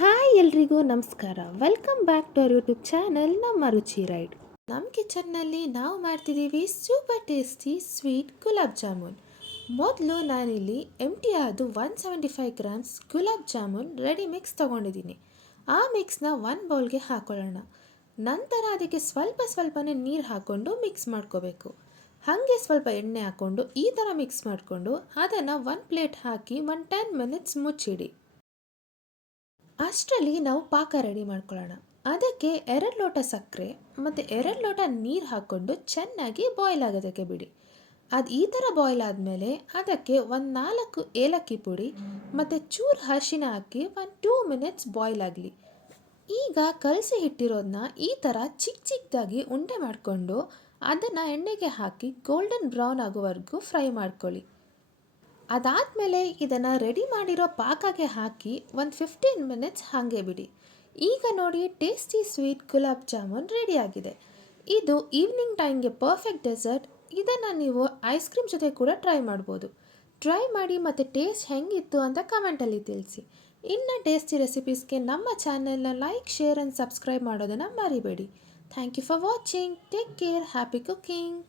Hi ಎಲ್ರಿಗೂ ನಮಸ್ಕಾರ. Welcome back to our YouTube channel ನಮ್ಮ ರುಚಿ ರೈಡ್. ನಮ್ಮ ಕಿಚನ್ನಲ್ಲಿ ನಾವು ಮಾಡ್ತಿದ್ದೀವಿ super tasty sweet gulab jamun. ಮೊದಲು ನಾನಿಲ್ಲಿ ಆದು 175 grams gulab jamun ready mix ತೊಗೊಂಡಿದ್ದೀನಿ. ಆ ಮಿಕ್ಸ್ನ ಒಂದು ಬೌಲ್ಗೆ ಹಾಕೊಳ್ಳೋಣ. ನಂತರ ಅದಕ್ಕೆ ಸ್ವಲ್ಪನೇ ನೀರು ಹಾಕ್ಕೊಂಡು ಮಿಕ್ಸ್ ಮಾಡ್ಕೋಬೇಕು. ಹಾಗೆ ಸ್ವಲ್ಪ ಎಣ್ಣೆ ಹಾಕ್ಕೊಂಡು ಈ ಥರ ಮಿಕ್ಸ್ ಮಾಡಿಕೊಂಡು ಅದನ್ನು ಒಂದು ಪ್ಲೇಟ್ ಹಾಕಿ 10 ಮಿನಿಟ್ಸ್ ಮುಚ್ಚಿಡಿ. ಅಷ್ಟರಲ್ಲಿ ನಾವು ಪಾಕ ರೆಡಿ ಮಾಡ್ಕೊಳ್ಳೋಣ. ಅದಕ್ಕೆ 2 ಲೋಟ ಸಕ್ಕರೆ ಮತ್ತು 2 ಲೋಟ ನೀರು ಹಾಕ್ಕೊಂಡು ಚೆನ್ನಾಗಿ ಬಾಯ್ಲ್ ಆಗೋದಕ್ಕೆ ಬಿಡಿ. ಅದು ಈ ಥರ ಬಾಯ್ಲ್ ಆದಮೇಲೆ ಅದಕ್ಕೆ 4 ಏಲಕ್ಕಿ ಪುಡಿ ಮತ್ತು ಚೂರು ಅರಿಶಿನ ಹಾಕಿ 2 ಮಿನಿಟ್ಸ್ ಬಾಯ್ಲ್ ಆಗಲಿ. ಈಗ ಕಲಸಿ ಇಟ್ಟಿರೋದನ್ನ ಈ ಥರ ಚಿಕ್ಕದಾಗಿ ಉಂಡೆ ಮಾಡಿಕೊಂಡು ಅದನ್ನು ಎಣ್ಣೆಗೆ ಹಾಕಿ ಗೋಲ್ಡನ್ ಬ್ರೌನ್ ಆಗೋವರೆಗೂ ಫ್ರೈ ಮಾಡ್ಕೊಳ್ಳಿ. ಅದಾದಮೇಲೆ ಇದನ್ನು ರೆಡಿ ಮಾಡಿರೋ ಪಾಕಕ್ಕೆ ಹಾಕಿ 15 ಮಿನಿಟ್ಸ್ ಹಾಗೆ ಬಿಡಿ. ಈಗ ನೋಡಿ, ಟೇಸ್ಟಿ ಸ್ವೀಟ್ ಗುಲಾಬ್ ಜಾಮೂನ್ ರೆಡಿಯಾಗಿದೆ. ಇದು ಈವ್ನಿಂಗ್ ಟೈಮ್ಗೆ ಪರ್ಫೆಕ್ಟ್ ಡೆಸರ್ಟ್. ಇದನ್ನು ನೀವು ಐಸ್ ಕ್ರೀಮ್ ಜೊತೆ ಕೂಡ ಟ್ರೈ ಮಾಡ್ಬೋದು. ಟ್ರೈ ಮಾಡಿ ಮತ್ತು ಟೇಸ್ಟ್ ಹೆಂಗಿತ್ತು ಅಂತ ಕಮೆಂಟಲ್ಲಿ ತಿಳಿಸಿ. ಇನ್ನು ಟೇಸ್ಟಿ ರೆಸಿಪೀಸ್ಗೆ ನಮ್ಮ ಚಾನೆಲ್ನ ಲೈಕ್, ಶೇರ್ ಆ್ಯಂಡ್ ಸಬ್ಸ್ಕ್ರೈಬ್ ಮಾಡೋದನ್ನು ಮರಿಬೇಡಿ. Thank you for watching. Take care. Happy cooking.